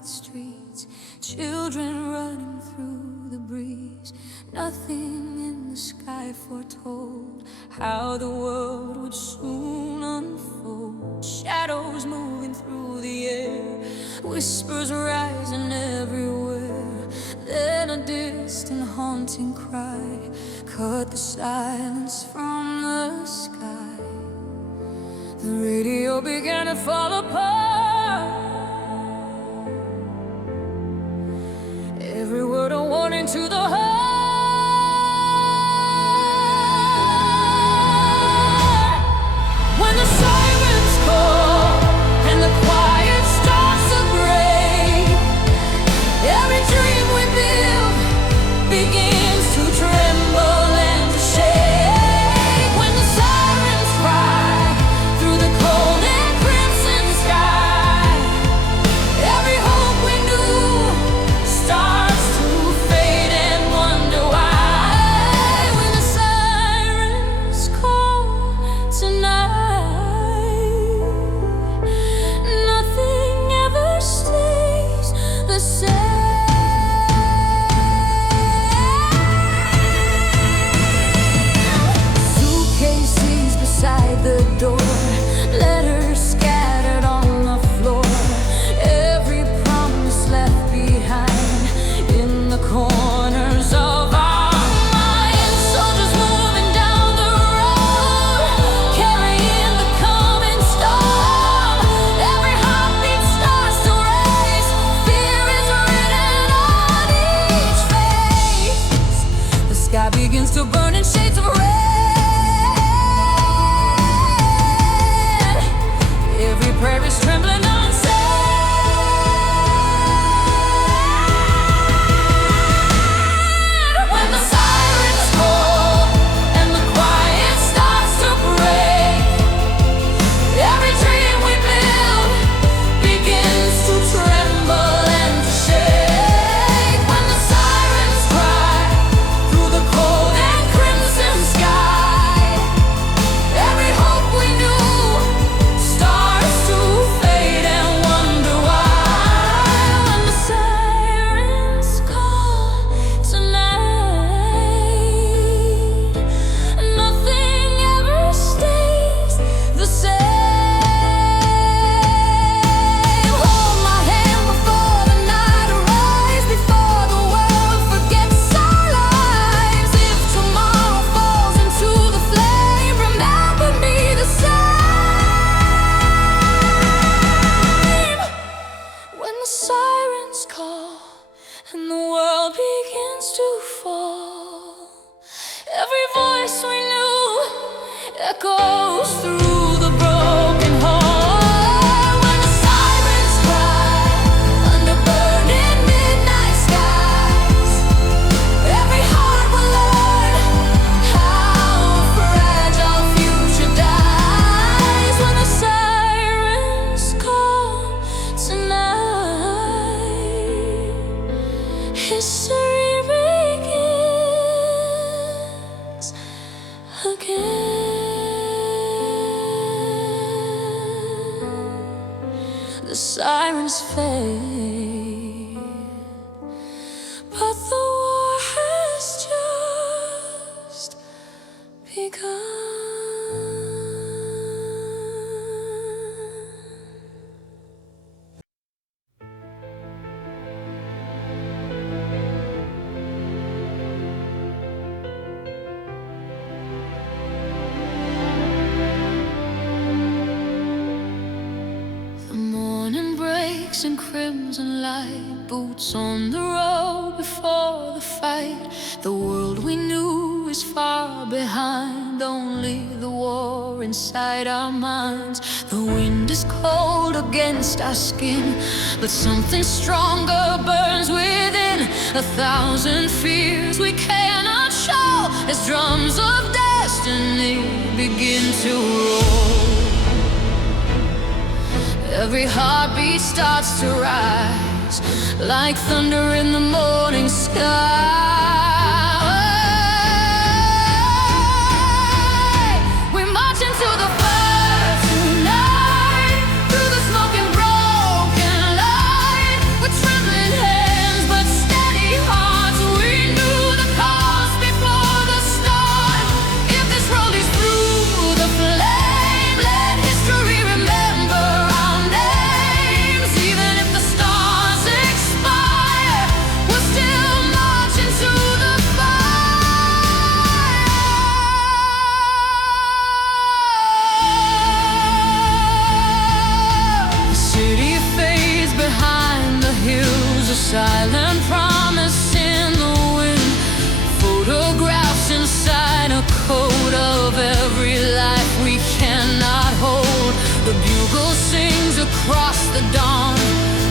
quiet streets, children running through the breeze. Nothing in the sky foretold how the world would soon unfold. Shadows moving through the air, whispers rising everywhere. Then a distant haunting cry cut the silence from the sky. The radio began to fall apart. Every word a warning to the heart. When the sirens call and the quiet starts to break, every dream we build begins to tremble and to shake. When the sirens cry through the cold and crimson sky, every hope we knew starts to fade and wonder why. When the sirens call tonight, nothing ever stays the same. Suitcases beside the door, letters scattered on the floor, every promise left behind in the corners of our minds. Soldiers moving down the road, carrying the coming storm. Every heartbeat starts to race, fear is written on each face. The sky begins to burn in shades of red. Every prayer is trembling unsaid. When the sirens call and the quiet starts to break, every dream we build begins to tremble and to shake. When the sirens cry through the cold and crimson sky, every hope we knew starts to fade and wonder why. When the sirens call tonight, nothing ever stays the same. Hold my hand before the night arrives, before the world forgets our lives. If tomorrow falls into the flame, remember me the same. When the sirens call and the world begins to fall, every voice we knew echoes through the broken hall. When the sirens cry under burning midnight skies, every heart will learn how a fragile future dies. When the sirens call tonight, history begins again. The sirens fade, but the war has just begun. The morning breaks in crimson light, boots on the road before the fight. The world we knew is far behind, only the war inside our minds. The wind is cold against our skin, but something stronger burns within. 1,000 fears we cannot show as drums of destiny begin to roll. Every heartbeat starts to rise like thunder in the morning sky. We march into the fire tonight, through the smoke and broken light. We're across the dawn,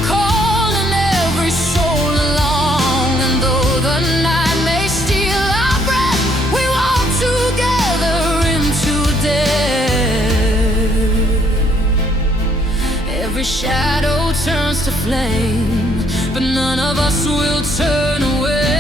calling every soul along. And though the night may steal our breath, we walk together into death. Every shadow turns to flame, but none of us will turn away.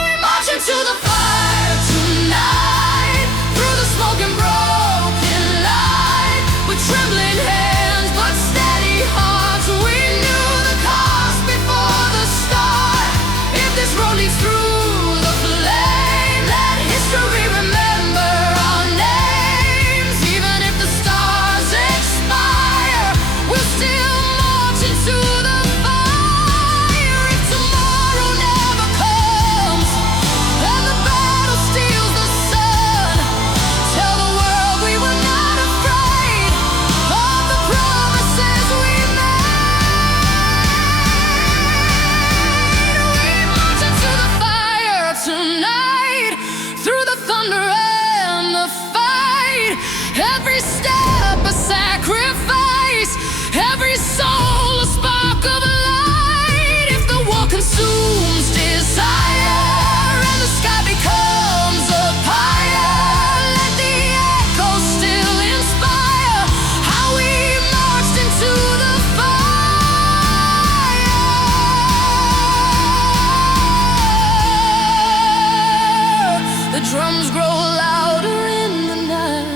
We're marching to the fire tonight, through the smoke and broken light, with trembling hands but steady hearts. We knew the cost before the start. If this road leads through the flame, let history remember our names. Even if the stars expire, we'll still march into the fire. If tomorrow never comes and the battle steals the sun, tell the world we were not afraid of the promises we made. We march into the fire tonight, through the thunder and the fight. Every step a sacrifice, every soul a spark of light. If the war consumes desire and the sky becomes a pyre, let the echo still inspire how we marched into the fire. The drums grow louder in the night,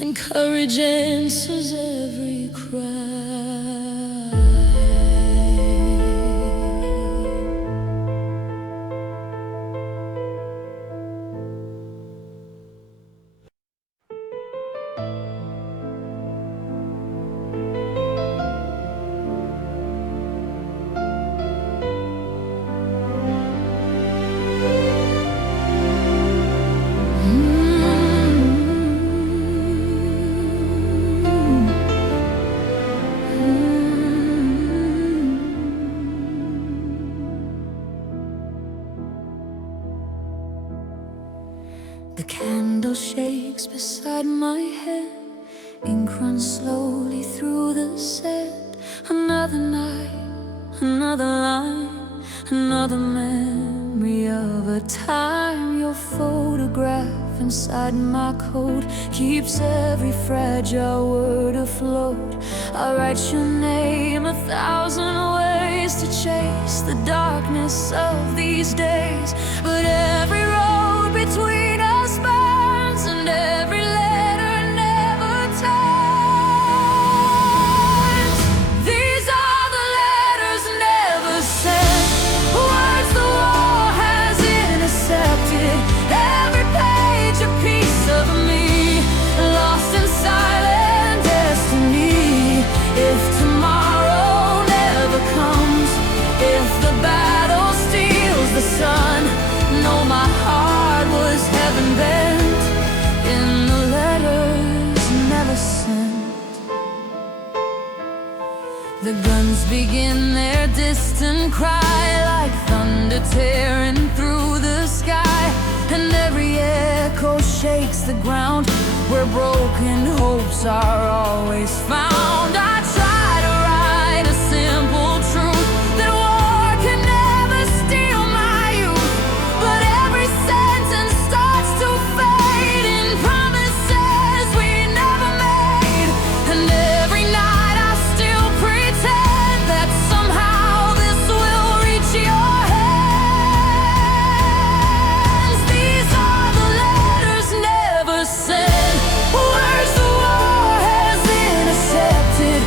and courage answers every cry. The candle shakes beside my head, ink runs slowly through the set. Another night, another line, another memory of a time. Your photograph inside my coat keeps every fragile word afloat. I write your name 1,000 ways to chase the darkness of these days, but every road between us burns, and every letter never turns. These are the letters never sent, words the war has intercepted. Every page a piece of me, lost in silent destiny. If tomorrow never comes, if the battle steals the sun, know my heart was heaven bent in the letters never sent. The guns begin their distant cry, like thunder tearing through the sky, and every echo shakes the ground where broken hopes are always found. I try to write a simple truth, that war can never steal my youth, but every sentence starts to fade in promises we never made. And every night I still pretend that somehow this will reach your hands. These are the letters never sent, words the war has intercepted.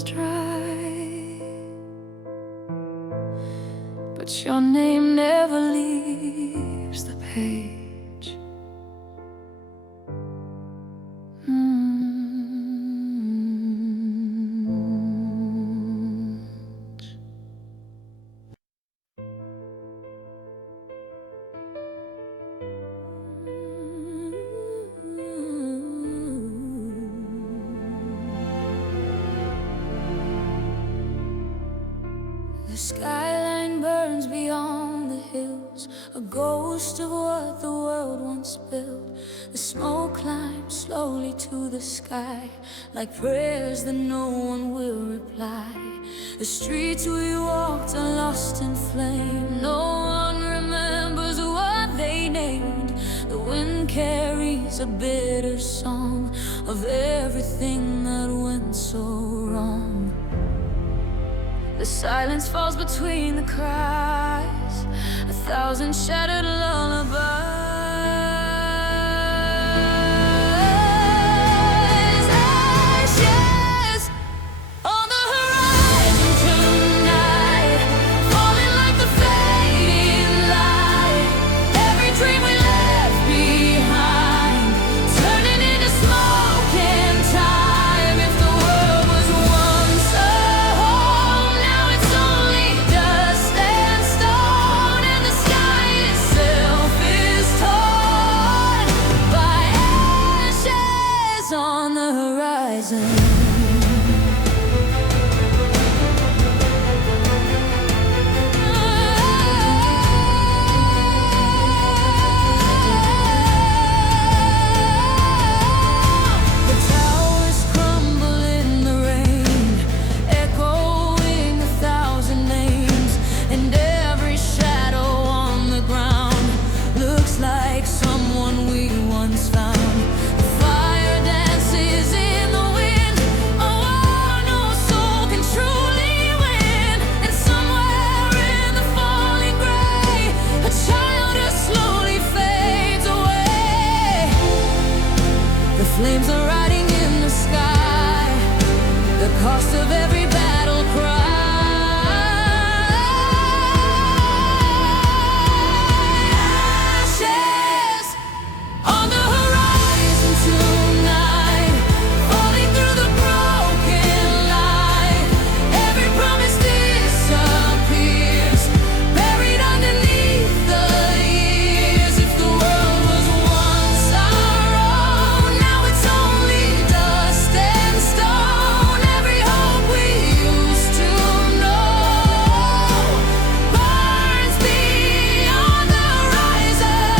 runs dry, but your name never leaves the page. The skyline burns beyond the hills, a ghost of what the world once built. The smoke climbs slowly to the sky, like prayers that no one will reply. The streets we walked are lost in flame, no one remembers what they named. The wind carries a bitter song of everything that went so wrong. The silence falls between the cries, 1,000 shattered lullabies. Ashes on the horizon tonight, falling like the fading light. Every dream we left behind, turning into smoke and time. If the world was once a home, now it's only dust and stone, and the sky itself is torn by ashes on the horizon. The towers crumble in the rain, echoing 1,000 names, and every shadow on the ground looks like someone we once found. The fire dances in the wind, a war no soul can truly win. And somewhere in the falling gray, a child who slowly fades away. The flames are riding in the sky, the cost of every battle cry. Ashes on the horizon tonight, falling through the broken light. Every promise disappears, buried underneath the years. If the world was once our own, now it's only dust and stone. Every hope we used to know burns beyond the horizon.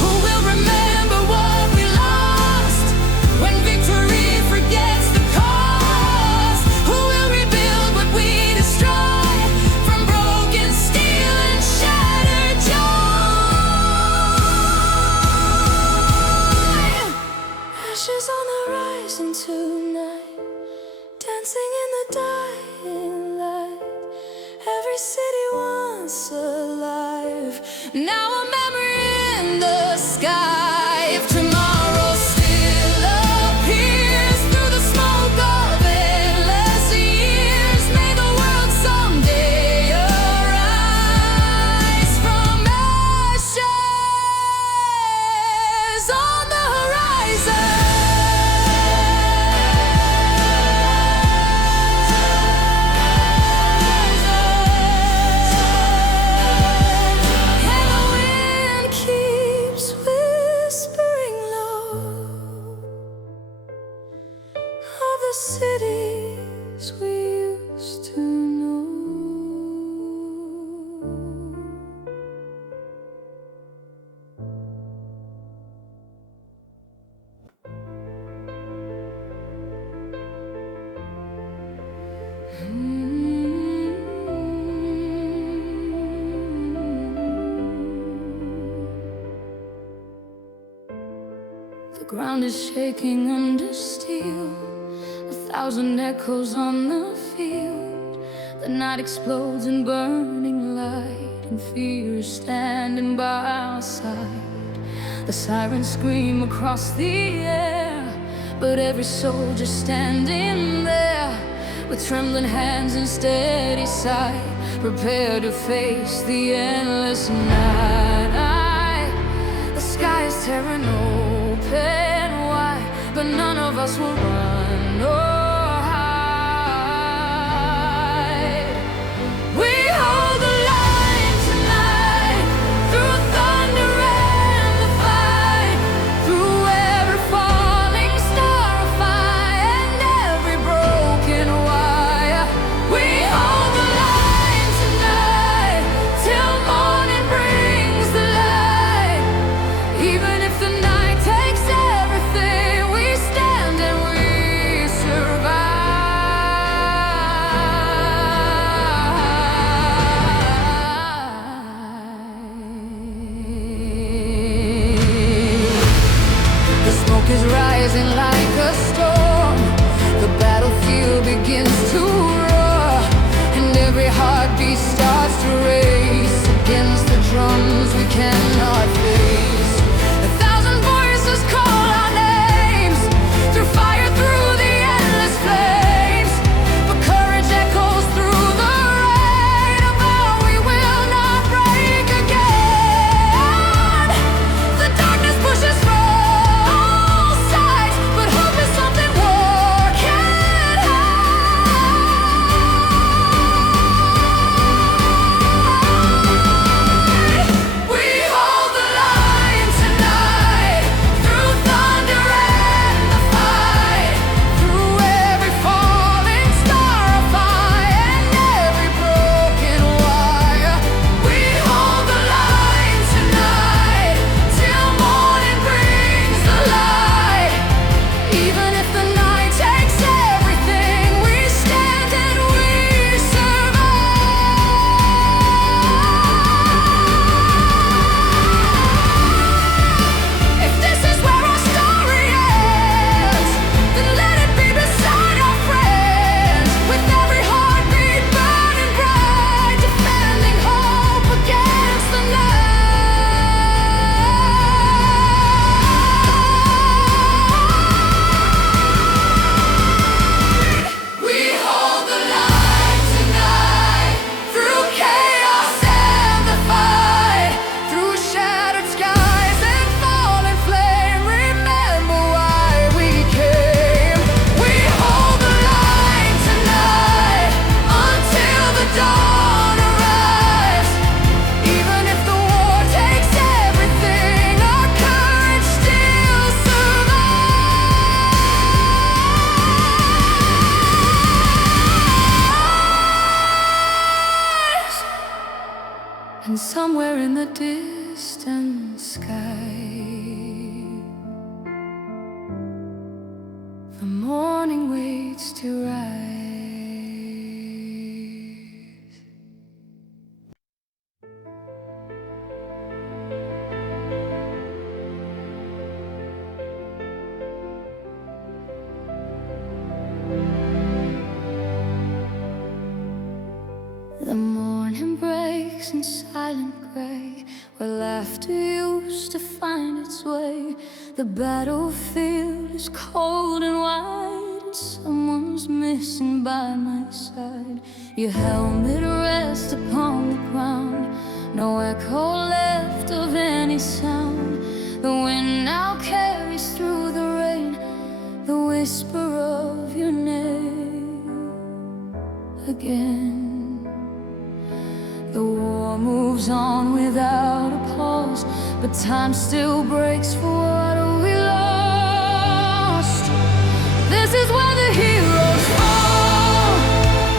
Who will remember what we lost when victory forgets the cost? Who will rebuild what we destroyed from broken steel and shattered joy? Ashes on the horizon tonight, dancing in the dying light. Every city once alive, now a memory in the sky. If tomorrow still appears through the smoke of endless years, may the world someday arise from ashes on the horizon. And the wind keeps whispering low of the cities we used to know. The ground is shaking under steel, 1,000 echoes on the field. The night explodes in burning light, and fear is standing by our side. The sirens scream across the air, but every soldier standing there with trembling hands and steady sight, prepared to face the endless night. The sky is tearing open wide, but none of us will run or hide. We hold the line tonight, through thunder and the fight, through every falling star of fire and every broken wire. We hold the line tonight, till morning brings the light. Even if the night takes everything, we stand and we survive. The smoke is rising like a storm, the battlefield begins to roar, and every heartbeat starts to race against the drums we cannot face. A thousand voices call our names, through fire, through the endless flames, but courage echoes through the rain. A vow we will not break again. The darkness pushes from all sides, but hope is something war can't hide. We hold the line tonight, through thunder and the fight, through every falling star of fire and every broken wire. We hold the line tonight, till morning brings the light. Even if the night takes everything, we stand and we survive. If this is where our story ends, then let it be beside our friends, with every heartbeat burning bright, defending hope against the night. We hold the line tonight, through chaos and the fight, through shattered skies and fallen flame. Remember why we came. We hold the line tonight, until the dawn arrives. Even if the war takes everything, our courage still survives. And somewhere in the distant sky, the morning waits to rise. The morning breaks in silent gray, where laughter used to find its way. The battlefield is cold and wide, and someone's missing by my side. Your helmet rests upon the ground, no echo left of any sound. The wind now carries through the rain the whisper of your name again. The war moves on without a pause, but time still breaks for what we lost. This is where the heroes fall,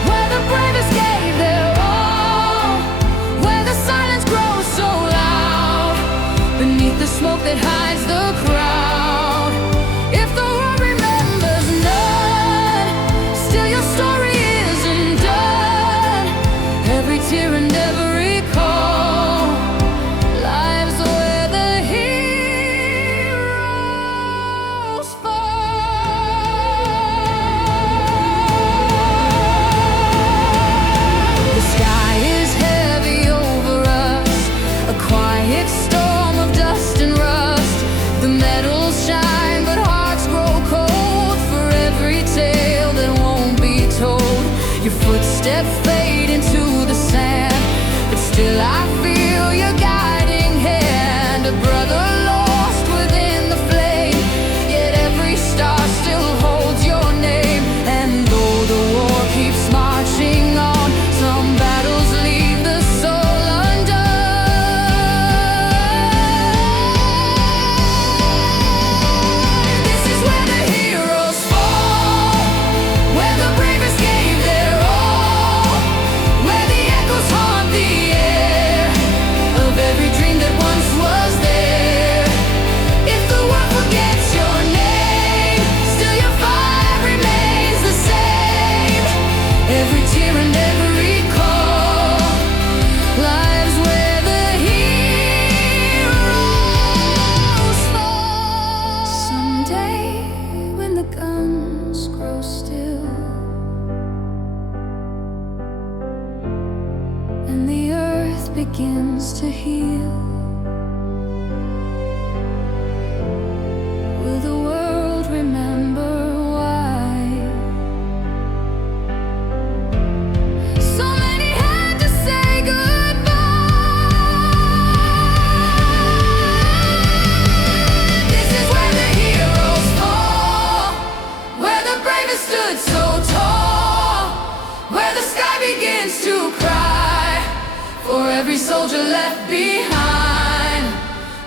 where the bravest gave their all, where the silence grows so loud, beneath the smoke that hides the crowd. If the world remembers none, still your story isn't done. Every tear and every call, lives where the heroes soldier left behind.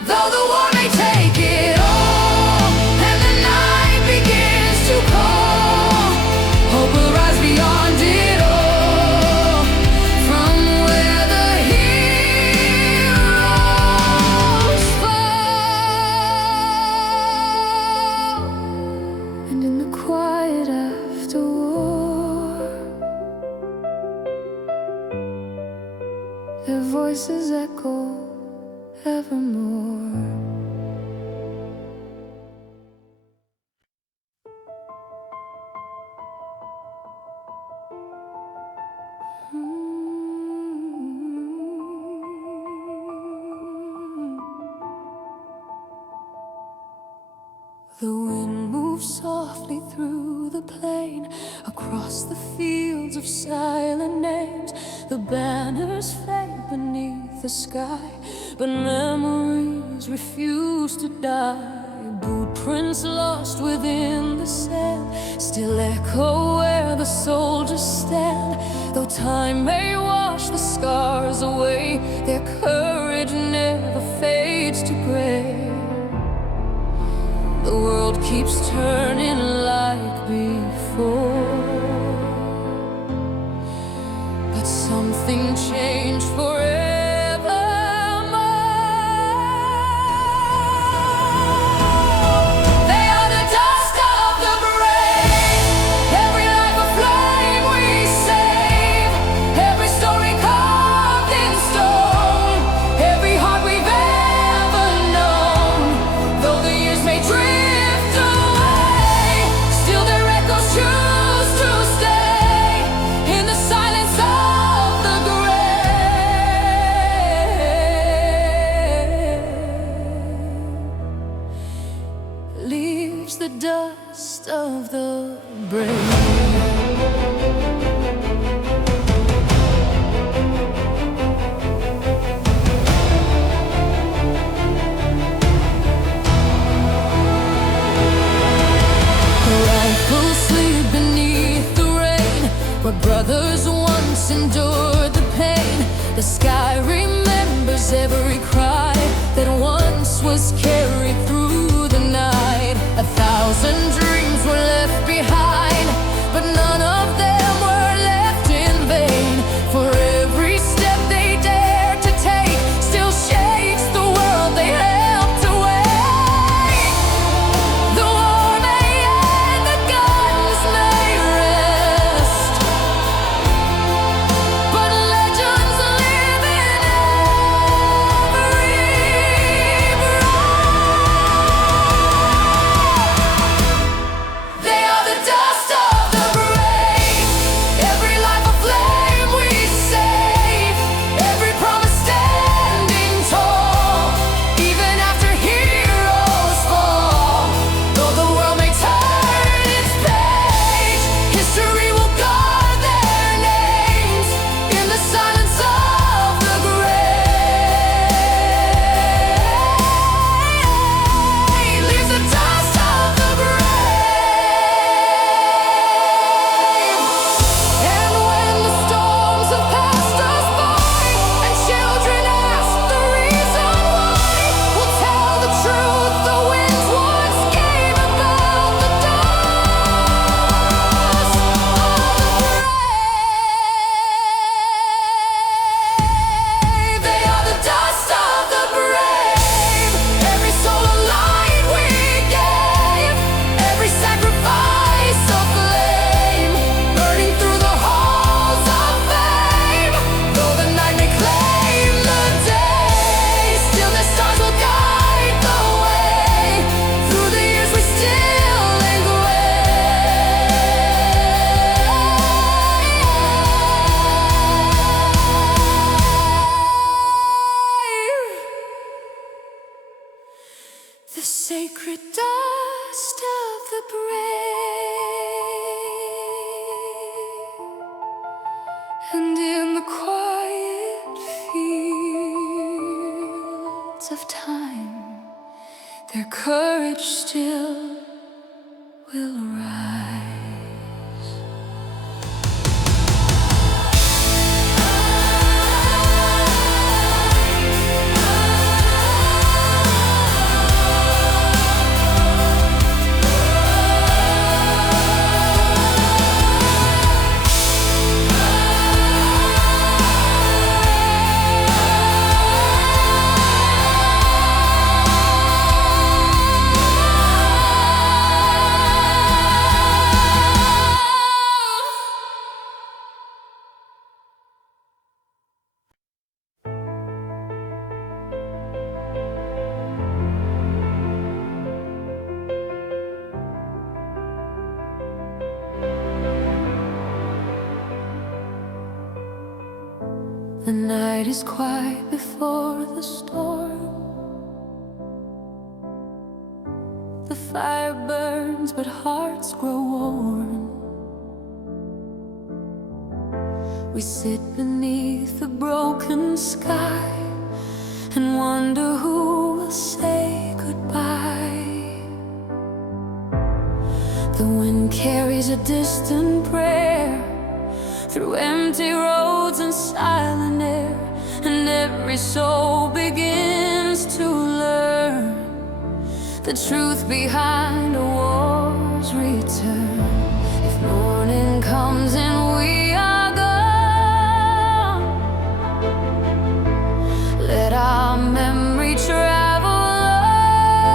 Though the war may take it all, and the night begins to call, hope will rise beyond it all, from where the heroes fall. And in the quiet after war, their voices echo evermore. The wind moves softly through the plain, across the fields of silent names. The banners fade beneath the sky, but memories refuse to die. Boot prints lost within the sand still echo where the soldiers stand. Though time may wash the scars away, their courage never fades to gray. The world keeps turning like before, but something changed forevermore. They are the dust of the brave, every life a flame we save, every story carved in stone, every heart we've ever known. Though the years may drift away, still their echoes choose to stay in the silence of the grave. Leaves the dust of the brave. Rifles sleep beneath the rain, where brothers once endured the pain. The sky remembers every cry that once was carried through the night. 1,000 dreams were left behind, but none of them were left in vain. For every step they dared to take still shakes the world they helped away. The war may end, the guns may rest, but legends live in every breath. They are the dust of the brave, every life a flame we save, every promise standing tall, even after heroes fall. Though the world may turn its page, history will guard their names in the silence of the grave. Leaves the dust of the brave. And when the storms have passed us by, and children ask the reason why, we'll tell the truth the winds once gave about the dust of the brave. They are the dust of the brave, every soul a light we gave, every sacrifice a flame, burning through the halls of fame. Though the night may claim the day, still their stars will guide the way. Through the years we still engrave the sacred dust of the brave. And in the quiet fields of time, their courage still will rise. The night is quiet before the storm. The fire burns, but hearts grow warm. We sit beneath the broken sky and wonder who will say goodbye. The wind carries a distant prayer through empty roads and silent air, and every soul begins to learn the truth behind a war's return. If morning comes and we are gone, let our memory travel on.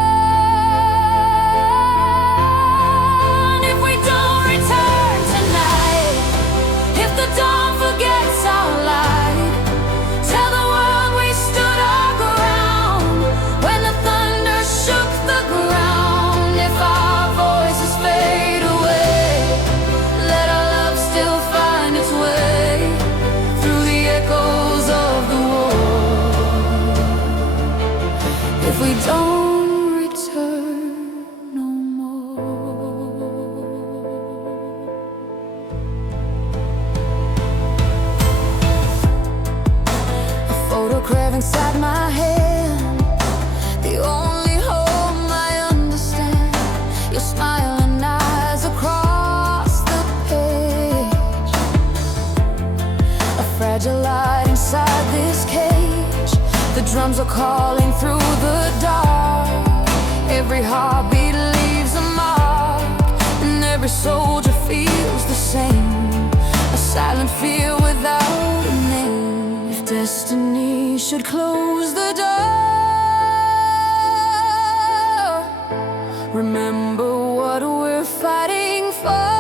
If we don't return tonight, if the dawn forgets our light, tell the world we stood our ground when the thunder shook the ground. If our voices fade away, let our love still find its way through the echoes of the war. If we don't return no more. A photograph inside my hand, the only home I understand. Your smiling eyes across the page, a fragile light inside this cage. The drums are calling through the dark. Every heartbeat leaves a mark, and every soldier feels the same, a silent fear without a name. If destiny should close the door, remember what we're fighting for.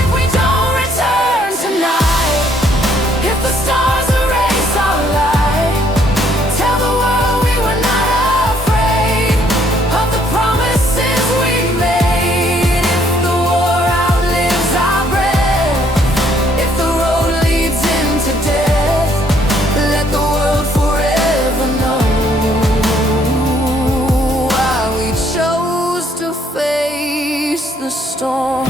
If we don't return tonight, if the stars erase our light, tell the world we were not afraid of the promises we made. If the war outlives our breath, if the road leads into death, let the world forever know why we chose to face the storm.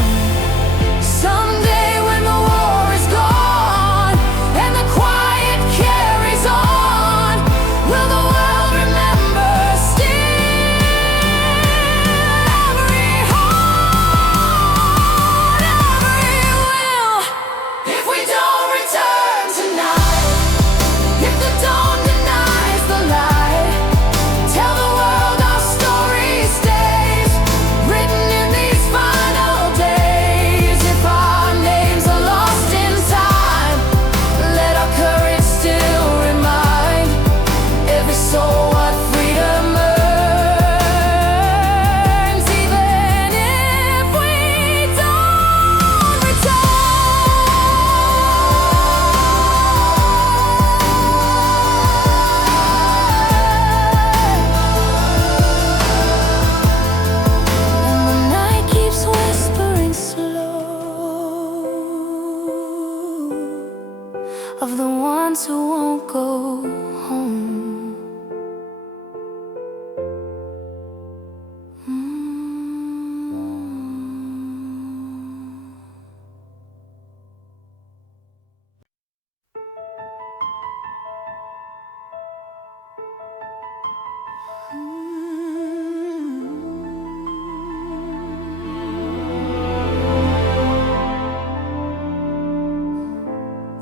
Someday when the war is gone and the quiet carries on, will the world remember still every heart, every will? If we don't return tonight, if the dawn denies the light, tell the world our story stays written in these final days. If our names are lost in time, let our courage still remind every soul what freedom earns. Even if we don't and the night keeps whispering slow of the ones who won't go home.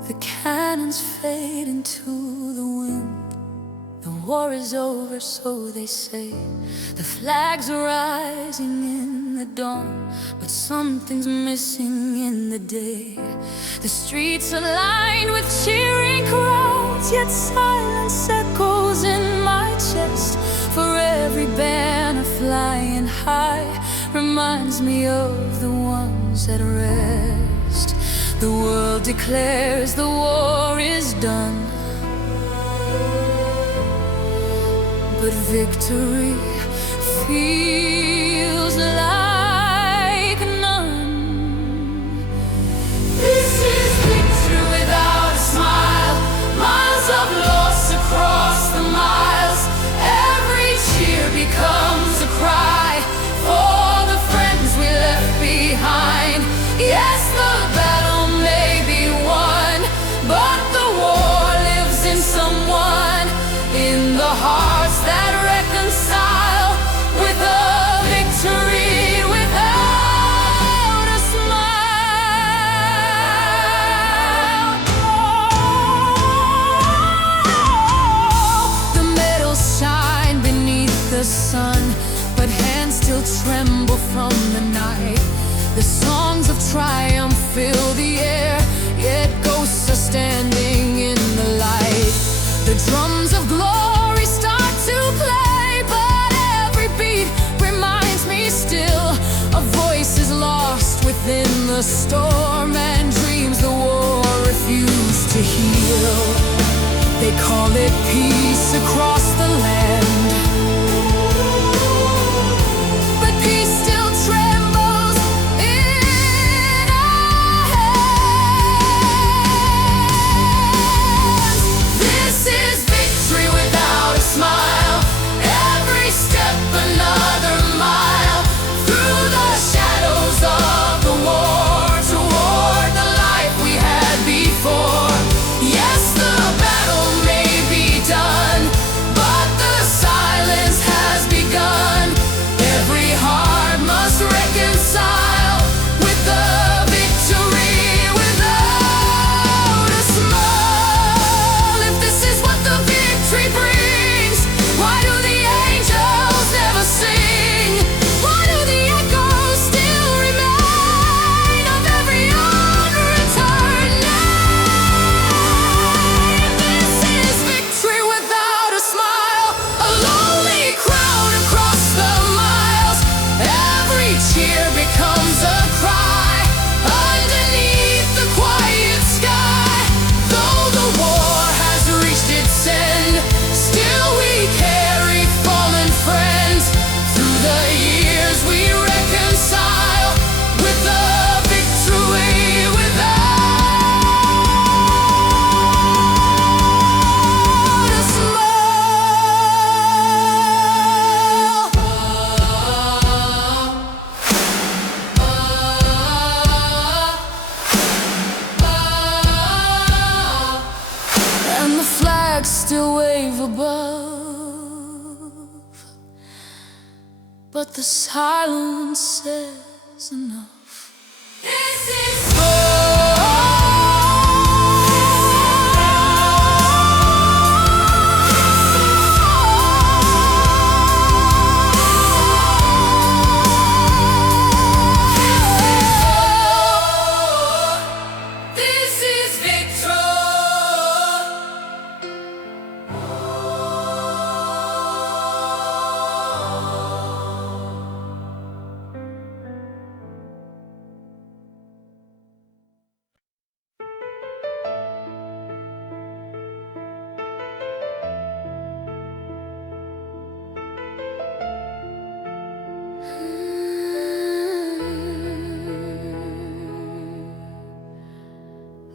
The cannons fade into the wind. The war is over, so they say. The flags are rising in the dawn, but something's missing in the day. The streets are lined with cheering crowds, yet silence echoes in my chest. For every banner flying high reminds me of the ones at rest. The world declares the war is done, but victory feels like none. sun, but hands still tremble from the night. The songs of triumph fill the air, yet ghosts are standing in the light. The drums of glory start to play, but every beat reminds me still a voice is lost within the storm, and dreams the war refused to heal. They call it peace across the land, but peace still trembles in our hands. This is victory without a smile, every step another mile, through the shadows of the war, toward the life we had before. Yes, the battle may be done, but the silence has begun. Every heart must reconcile with the victory without a smile. If this is what the victory brings, why do the angels never sing? Why do the echoes still remain of every unreturned name? This is victory without a smile, a lonely crowd across the miles. Every cheer becomes a cry underneath the quiet sky. Though the war has reached its end, still we carry fallen friends. Through the years we reconcile with the victory without a smile. And the flags still wave above, but the silence says enough. This is This is victory.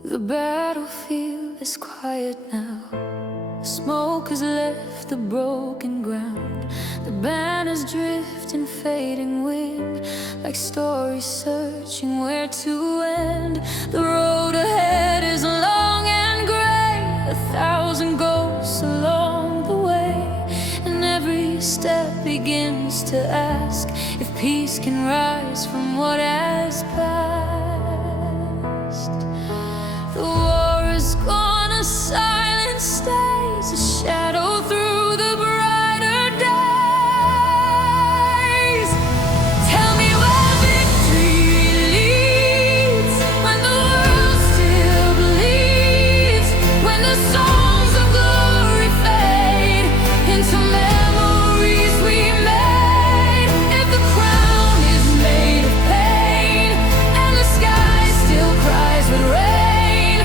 The battlefield is quiet now. The smoke has left the broken ground. The banners drift in fading wind, like stories searching where to end. The road ahead is long and gray, 1,000 ghosts along the way, and every step begins to ask if peace can rise from what has passed. The war is gone, a silence stays, a shadow through the brighter days. Tell me where victory leads, when the world still bleeds, when the songs of glory fade into memories we made. If the crown is made of pain and the sky still cries with rain,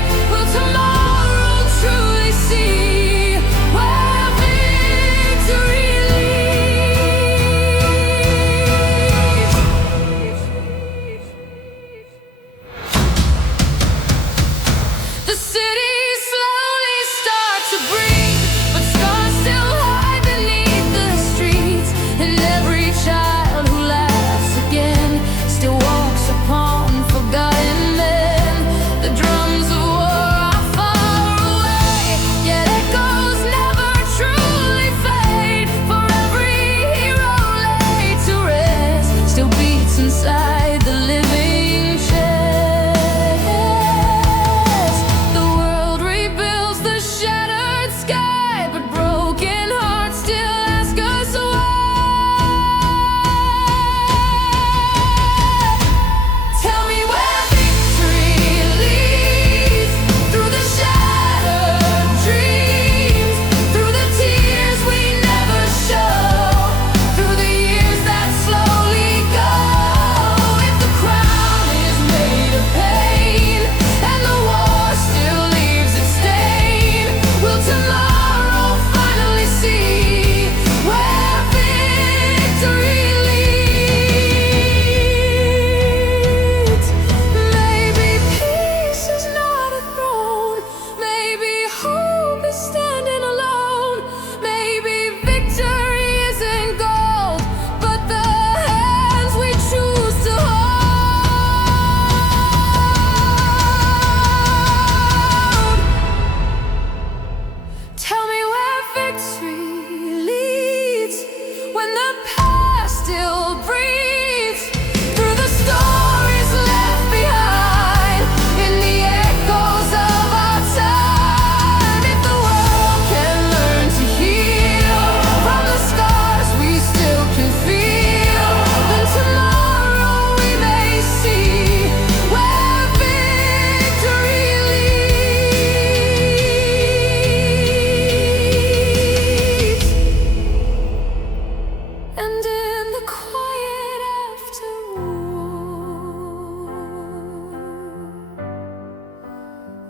And in the quiet afternoon,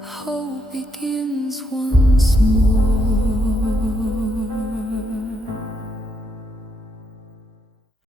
hope begins once more.